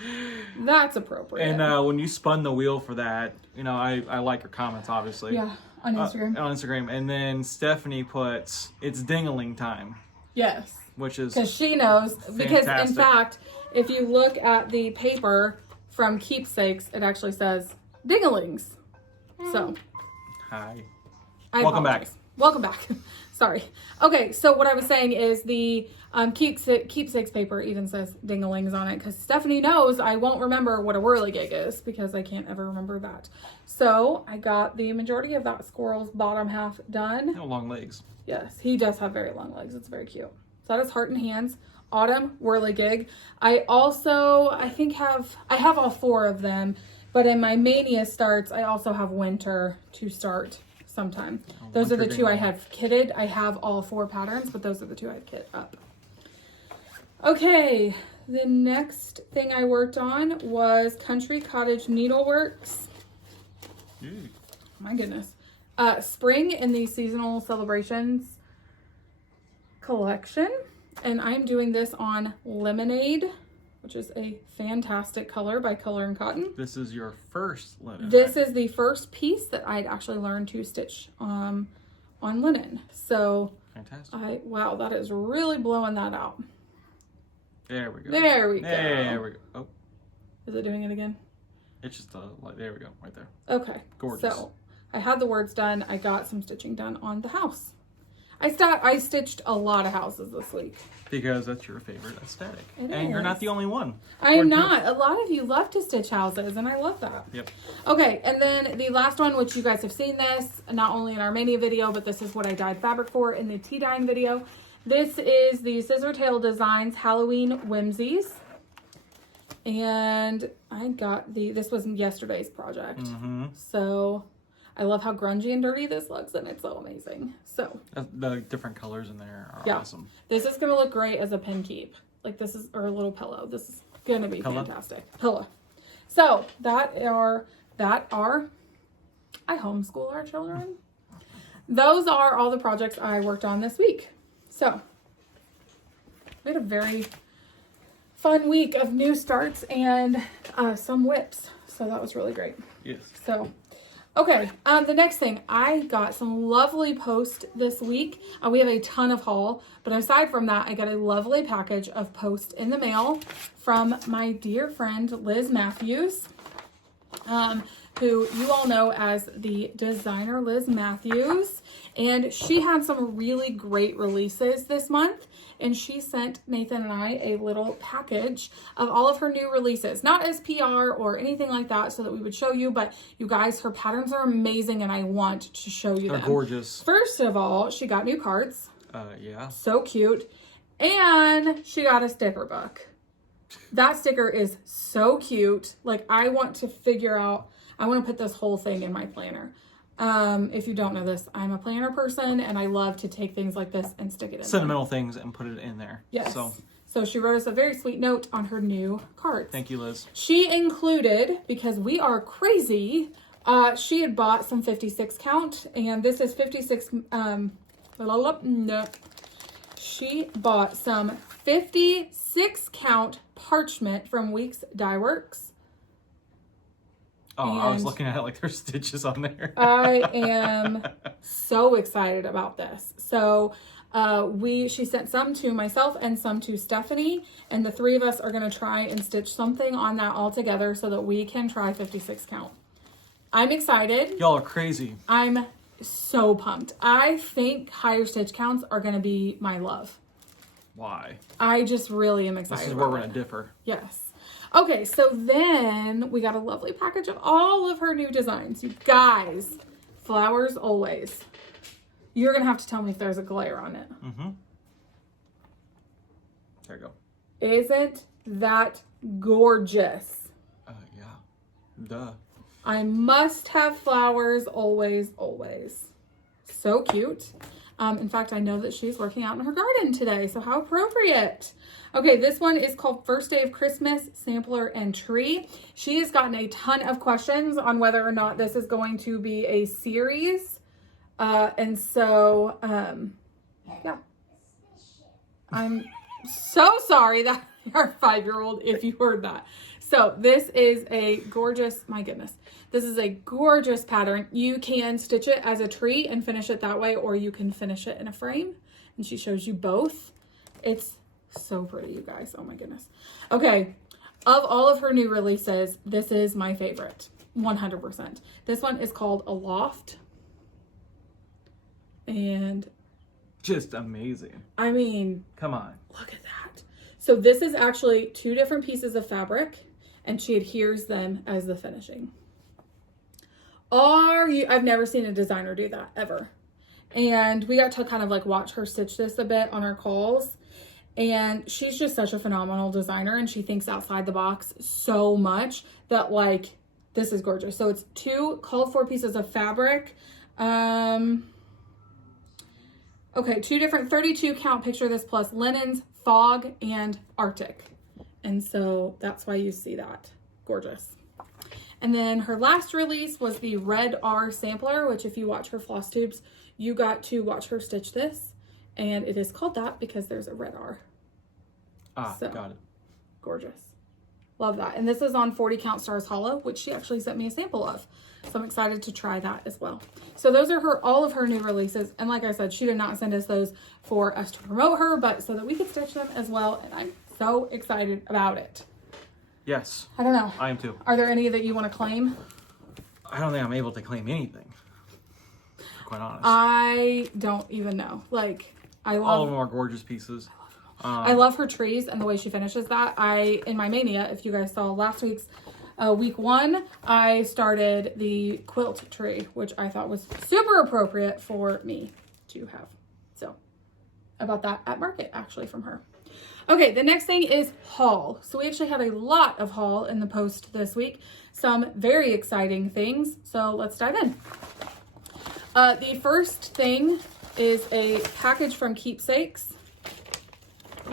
That's appropriate. And when you spun the wheel for that, you know, I like your comments, obviously. Yeah, on Instagram. On Instagram. And then Stephanie puts, it's Dingaling time. Yes. Which is because she knows. Because fantastic. in fact, if you look at the paper from Keepsakes, it actually says Dingalings. So. Hi. Welcome back. Welcome back. Sorry. Okay, so what I was saying is the Keepsakes paper even says Dingalings on it because Stephanie knows I won't remember what a whirligig is because I can't ever remember that. So I got the majority of that squirrel's bottom half done. No long legs. Yes, he does have very long legs. It's very cute. So that is Heart and Hands. Autumn whirligig. I also, I have all 4 of them, but in my MAYnia starts, I also have winter to start sometime. Those are the 2 I have kitted. I have all 4 patterns, but those are the 2 I kit up. Okay, the next thing I worked on was Country Cottage Needleworks. My goodness. Spring in the seasonal celebrations collection. And I'm doing this on Lemonade, which is a fantastic color by Color and Cotton. This is your first linen. This is the first piece that I'd actually learned to stitch on linen. So, fantastic. Wow, that is really blowing that out. There we go. There we go. There we go. Oh, is it doing it again? it's just like, there we go, right there. Okay. Gorgeous. So, I had the words done. I got some stitching done on the house. I stitched a lot of houses this week. Because that's your favorite aesthetic. It and you're not is. the only one. I am not. A lot of you love to stitch houses, and I love that. Yep. Okay, and then the last one, which you guys have seen this, not only in our MAYnia video, but this is what I dyed fabric for in the tea dyeing video. This is the Scissortail Designs Halloween Whimsies. And I got this was yesterday's project. Mm-hmm. So I love how grungy and dirty this looks, and it's so amazing. So the different colors in there are awesome. This is gonna look great as a pin keep. Like this is, or a little pillow. This is gonna be fantastic. Pillow. So that are I homeschool our children. Those are all the projects I worked on this week. So we had a very fun week of new starts and some whips. So that was really great. Yes. So, okay. The next thing, I got some lovely post this week. We have a ton of haul, but aside from that, I got a lovely package of post in the mail from my dear friend Liz Matthews, who you all know as the designer Liz Matthews. And she had some really great releases this month. And she sent Nathan and I a little package of all of her new releases. Not as PR or anything like that so that we would show you. But you guys, her patterns are amazing and I want to show you them. They're gorgeous. First of all, she got new cards. Yeah. So cute. And she got a sticker book. That sticker is so cute. Like, I want to figure out, I want to put this whole thing in my planner. If you don't know this, I'm a planner person and I love to take things like this and stick it in sentimental things and put it in there. Yes. So she wrote us a very sweet note on her new cards. Thank you, Liz. She included, because we are crazy, she had bought some 56 count, and this is 56, no. She bought some 56 count parchment from Weeks Dye Works. Oh, And I was looking at it like there's stitches on there. I am so excited about this. So she sent some to myself and some to Stephanie, and the 3 of us are going to try and stitch something on that all together so that we can try 56 count. I'm excited. Y'all are crazy. I'm so pumped. I think higher stitch counts are going to be my love. Why? I just really am excited. This is where we're going to differ. Yes. Okay, so then we got a lovely package of all of her new designs. You guys, flowers always. You're going to have to tell me if there's a glare on it. Mm-hmm. There you go. Isn't that gorgeous? Yeah. Duh. I must have flowers always, always. So cute. In fact, I know that she's working out in her garden today, so how appropriate. Okay, this one is called First Day of Christmas, Sampler and Tree. She has gotten a ton of questions on whether or not this is going to be a series. And so, yeah. I'm so sorry that our 5-year-old, if you heard that. So this is a gorgeous, my goodness, this is a gorgeous pattern. You can stitch it as a tree and finish it that way, or you can finish it in a frame. And she shows you both. It's so pretty, you guys. Oh my goodness. Okay. Of all of her new releases, this is my favorite. 100%. This one is called a Loft. And just amazing. I mean, come on. Look at that. So this is actually 2 different pieces of fabric, and she adheres them as the finishing. I've never seen a designer do that ever. And we got to kind of like watch her stitch this a bit on our calls. And she's just such a phenomenal designer, and she thinks outside the box so much that like, this is gorgeous. So it's 2 called for pieces of fabric. Okay, 2 different 32 count, picture this, plus linens, fog, and Arctic. And so that's why you see that. Gorgeous. And then her last release was the Red R sampler, which if you watch her Flosstubes, you got to watch her stitch this. And it is called that because there's a red R. Ah, so, got it. Gorgeous. Love that. And this is on 40 count stars hollow, which she actually sent me a sample of. So I'm excited to try that as well. So those are all of her new releases. And like I said, she did not send us those for us to promote her, but so that we could stitch them as well. And I'm so excited about it. Yes. I don't know. I am too. Are there any that you want to claim? I don't think I'm able to claim anything. Quite honest. I don't even know. Like, I love all of them are gorgeous pieces. I love her trees and the way she finishes that. In my MAYnia, if you guys saw last week's week 1, I started the quilt tree, which I thought was super appropriate for me to have. So I bought that at market actually from her. Okay, the next thing is haul. So we actually had a lot of haul in the post this week. Some very exciting things. So let's dive in. The first thing is a package from Keepsakes,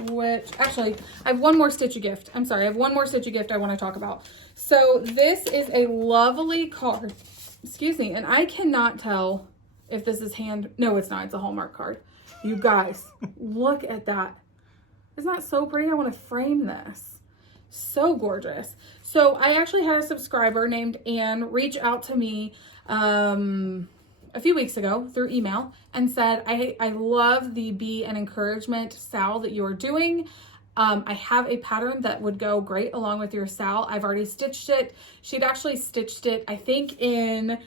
which actually I have one more stitchy gift. I'm sorry, I have one more stitchy gift I want to talk about. So this is a lovely card. Excuse me, and I cannot tell if this is no, it's not. It's a Hallmark card. You guys, look at that. Isn't that so pretty? I want to frame this. So gorgeous. So I actually had a subscriber named Anne reach out to me a few weeks ago through email and said, I love the Be an Encouragement SAL that you are doing. I have a pattern that would go great along with your SAL. I've already stitched it. She'd actually stitched it, I think in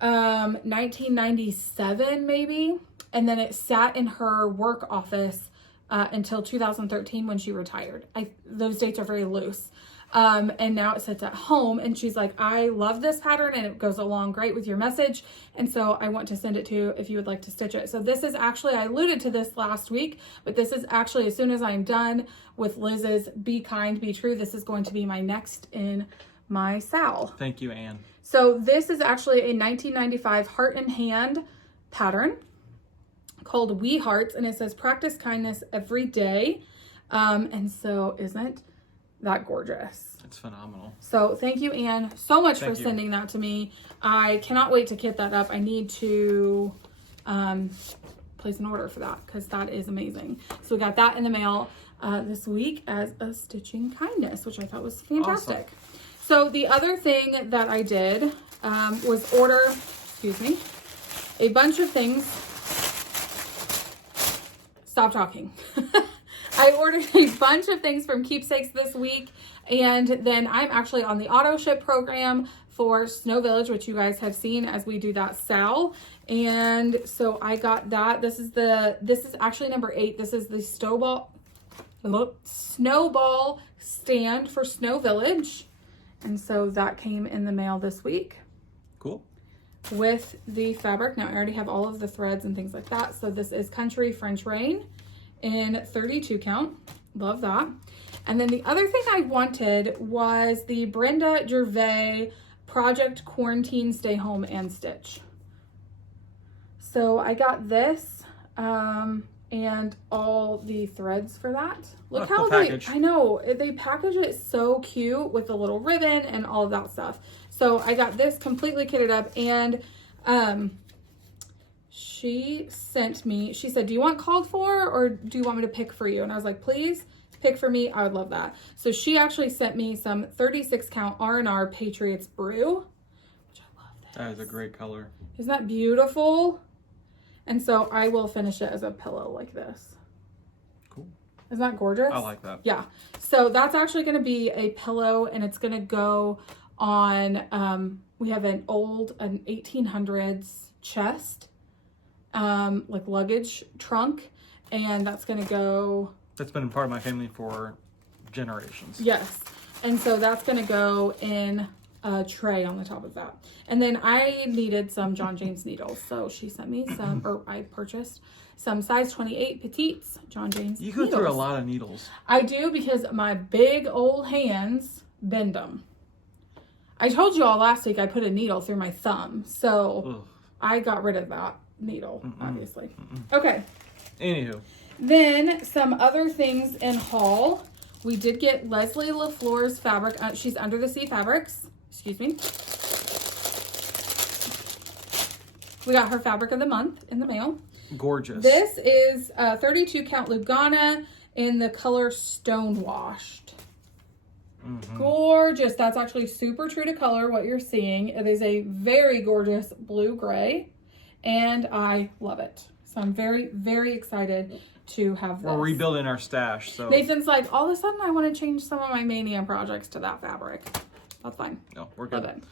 1997 maybe. And then it sat in her work office until 2013 when she retired. Those dates are very loose. And now it sits at home, and she's like, I love this pattern and it goes along great with your message. And so I want to send it to you if you would like to stitch it. So this is actually, I alluded to this last week, but this is actually, as soon as I'm done with Liz's Be Kind, Be True, this is going to be my next in my SAL. Thank you, Anne. So this is actually a 1995 Heart in Hand pattern called We Hearts, and it says practice kindness every day. And so isn't that gorgeous? It's phenomenal. So thank you, Anne, so much for sending that to me. I cannot wait to kit that up. I need to place an order for that because that is amazing. So we got that in the mail this week as a stitching kindness, which I thought was fantastic. Awesome. So the other thing that I did was order, a bunch of things. Stop talking. I ordered a bunch of things from Keepsakes this week, and then I'm actually on the auto ship program for Snow Village, which you guys have seen as we do that SAL. And so I got that. This is actually number 8. This is the snowball stand for Snow Village. And so that came in the mail this week. Cool. With the fabric. Now I already have all of the threads and things like that. So this is Country French Rain in 32 count. Love that. And then the other thing I wanted was the Brenda Gervais Project Quarantine Stay Home and Stitch. So I got this and all the threads for that. Look how I know they package it so cute with the little ribbon and all of that stuff. So I got this completely kitted up, and she said, do you want called for or do you want me to pick for you? And I was like, please pick for me, I would love that. So she actually sent me some 36 count R&R Patriots Brew, which I love this. That is a great color. Isn't that beautiful? And so I will finish it as a pillow like this. Cool. Isn't that gorgeous? I like that. Yeah. So that's actually going to be a pillow, and it's going to go on, we have an 1800s chest, like luggage trunk, and that's going to go... That's been part of my family for generations. Yes. And so that's going to go in a tray on the top of that. And then I needed some John James needles. So she sent me some, or I purchased some size 28 petites John James You go needles. through a lot of needles. I do, because my big old hands bend them. I told you all last week I put a needle through my thumb. So Ugh. I got rid of that needle, obviously. Okay. Anywho. Then some other things in haul. We did get Leslie LaFleur's fabric. She's Under the Sea Fabrics. Excuse me. We got her fabric of the month in the mail. Gorgeous. This is 32 count Lugana in the color Stone Washed. Gorgeous. That's actually super true to color, what you're seeing. It is a very gorgeous blue-gray, and I love it. So I'm very, very excited to have this. We're rebuilding our stash, so... Nathan's like, all of a sudden I want to change some of my MAYnia projects to that fabric. That's fine. No, we're good. Love it.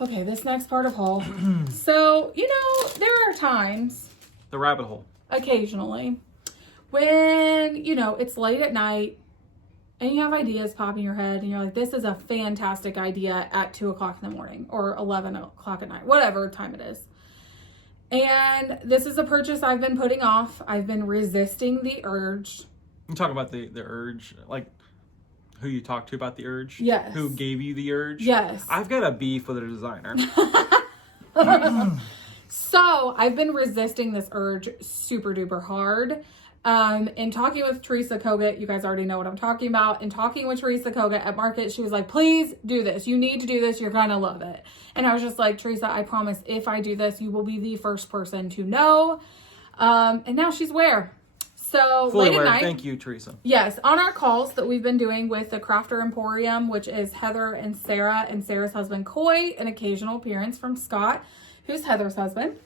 Okay, this next part of haul. So, you know, there are times... The rabbit hole. Occasionally, when, you know, it's late at night and you have ideas pop in your head and you're like, this is a fantastic idea at 2 o'clock in the morning or 11 o'clock at night, whatever time it is. And this is a purchase I've been putting off. I've been resisting the urge. You talk about the urge, like who you talked to about the urge? Yes. Who gave you the urge? Yes. I've got a beef with a designer. So I've been resisting this urge super duper hard. In talking with Teresa Kogut, you guys already know what I'm talking about. In talking with Teresa Kogut at Market, she was like, please do this. You need to do this. You're going to love it. And I was just like, Teresa, I promise if I do this, you will be the first person to know. And now she's aware. So Fully late aware. at night. Thank you, Teresa. Yes, on our calls that we've been doing with the Crafter Emporium, which is Heather and Sarah's husband, Coy, an occasional appearance from Scott, who's Heather's husband.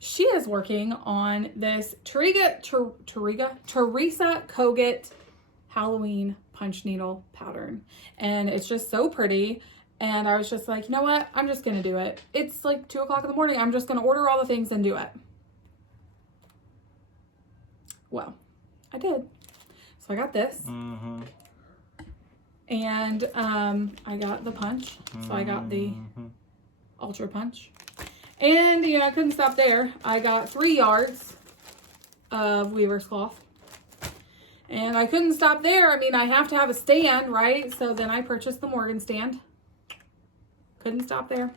She is working on this Teresa Kogut Halloween punch needle pattern. And it's just so pretty. And I was just like, you know what? I'm just going to do it. It's like 2 o'clock in the morning. I'm just going to order all the things and do it. Well, I did. So I got this. And I got the punch. So I got the Ultra Punch. And, you know, I couldn't stop there. I got 3 yards of weaver's cloth. And I couldn't stop there. I mean, I have to have a stand, right? So then I purchased the Morgan stand. Couldn't stop there.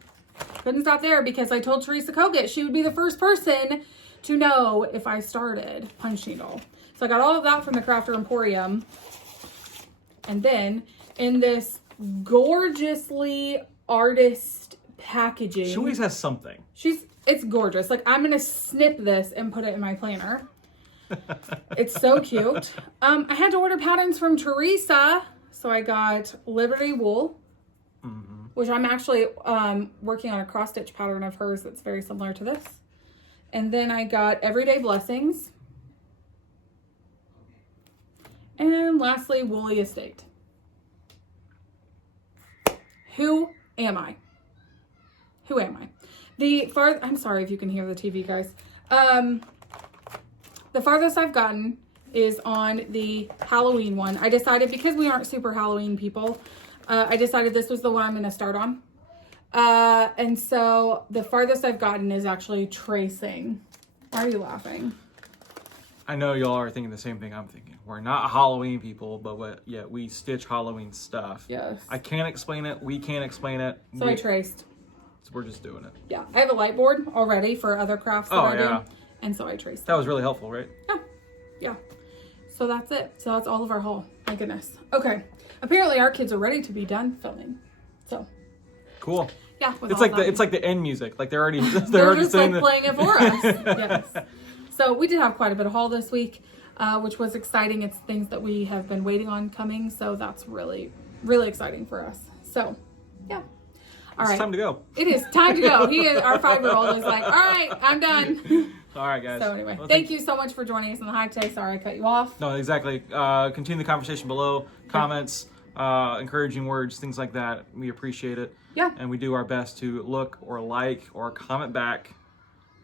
Couldn't stop there because I told Teresa Kogut she would be the first person to know if I started punch needle. So I got all of that from the Crafter Emporium. And then in this gorgeously artist packaging. She always has something. It's gorgeous. Like, I'm going to snip this and put it in my planner. It's so cute. I had to order patterns from Teresa. So I got Liberty Wool, which I'm actually working on a cross stitch pattern of hers that's very similar to this. And then I got Everyday Blessings. And lastly, Wooley Estate. Who am I? Who am I? I'm sorry if you can hear the TV, guys. The farthest I've gotten is on the Halloween one. I decided, because we aren't super Halloween people, I decided this was the one I'm going to start on. And so the farthest I've gotten is actually tracing. Why are you laughing? I know y'all are thinking the same thing I'm thinking. We're not Halloween people, but yet we stitch Halloween stuff. Yes. I can't explain it. We can't explain it. So I traced. So we're just doing it. Yeah. I have a light board already for other crafts that I do. And so I traced. That was really helpful, right? Yeah. Yeah. So that's it. So that's all of our haul. My goodness. Okay. Apparently our kids are ready to be done filming. So. Cool. Yeah. It's like the end music. Like they're already they're already just saying like playing it for us. Yes. So we did have quite a bit of haul this week. which was exciting. It's things that we have been waiting on coming, so that's really, really exciting for us. So, yeah. All right. It's time to go. It is time to go. Our 5-year-old is like, all right, I'm done. All right, guys. So anyway, Well, thank you so much for joining us on the hike today. Sorry I cut you off. No, exactly. Continue the conversation below. Comments, encouraging words, things like that. We appreciate it. Yeah. And we do our best to look or like or comment back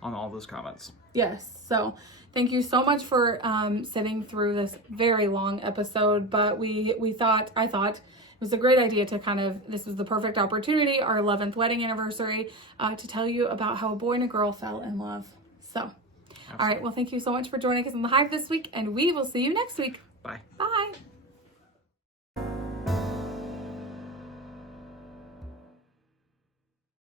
on all those comments. Yes. So thank you so much for sitting through this very long episode. But I thought it was a great idea to this was the perfect opportunity, our 11th wedding anniversary, to tell you about how a boy and a girl fell in love. So, Absolutely. All right. Well, thank you so much for joining us on the Hive this week, and we will see you next week. Bye. Bye.